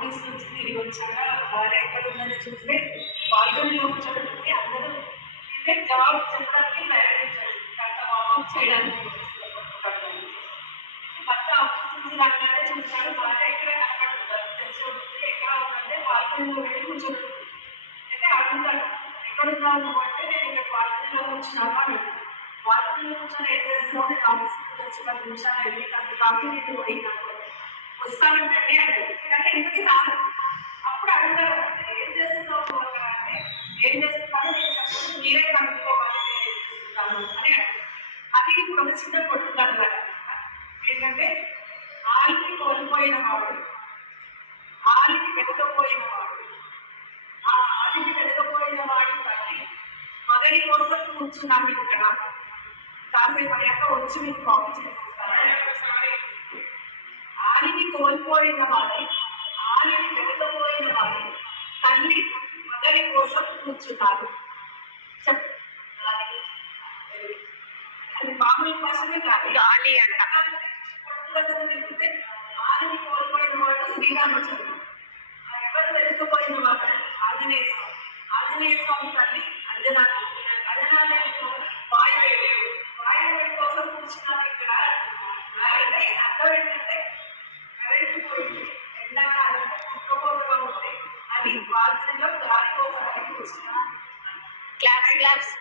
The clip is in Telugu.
ఆఫీస్ నుంచి తిరిగి వచ్చాక భార్య ఎక్కడ ఉందని చూస్తే బాల్కనీలో కూర్చోబెట్టుకుని అందరూ అంటే జాబ్ చెప్పడానికి ప్రయత్నించారు, కాస్త వార్మప్ చేయడానికి భర్త ఆఫీస్ నుంచి రాగానే చూస్తాడు, భార్య ఎక్కడ కనపడుతుంది, తెలిసి ఉంటుంది. ఎక్కడ ఉందంటే బాల్కనీలో వెళ్ళి కూర్చోబెట్టుకుంది. అయితే అడుగుతాడు, ఎక్కడున్నావు అంటే నేను ఇక్కడ బాల్కనీలో కూర్చున్నాను అని. బాల్కనీలో కూర్చొని ఏం చేస్తున్నావు, నేను ఆఫీస్ నుంచి వచ్చి 10 నిమిషాలు వెళ్ళి కాస్త కాఫీ నీళ్ళు పోయినాను వస్తానండి అంటే అంటే ఇంటికి రాదు. అప్పుడు అడుగుతారు, ఏం చేస్తున్నావు అక్కడ అంటే ఏం చేస్తున్నాను నేను చెప్పండి, మీరే కనుక్కోవాలి నేను ఏం చేస్తున్నాను అని. అది ఇప్పుడు ఒక చిన్న కొట్టుదల ఏంటంటే ఆలిని కోల్పోయిన వాడు, ఆలిని వెతకపోయిన వాడు, ఆ ఆలిని వెతకపోయిన వాడి తల్లి మగడి కోసం కూర్చున్నాను ఇక్కడ, కాసేపు అయ్యాక వచ్చి మీకు కాఫీ చేసేస్తాను. ఆలిని కోల్పోయిన వాడి, ఆలిని వెతకపోయిన వాడి తల్లి మగడి కోసం కూర్చున్నారు. అది మామూలు భాషనే కాదు, గాలి అంట. తిప్పితే ఆలిని కోల్పోయిన వాడు శ్రీరామచంద్రుడు, ఎవరు వెతకపోయిన వాడు ఆంజనేయ స్వామి. ఆంజనేయ స్వామి తల్లి అంజనాదేవి, అంజనాదేవి వాయుదేవి, వాయుదేవి కోసం కూర్చున్నారు ఇక్కడ. అంటే అర్థం ఏంటంటే కరెంట్ పోయింది, ఎండాకాలంలో కుక్కబోలుగా ఉంది, అది బాల్కనీలో గాలి కోసం కూర్చున్నా. Claps claps.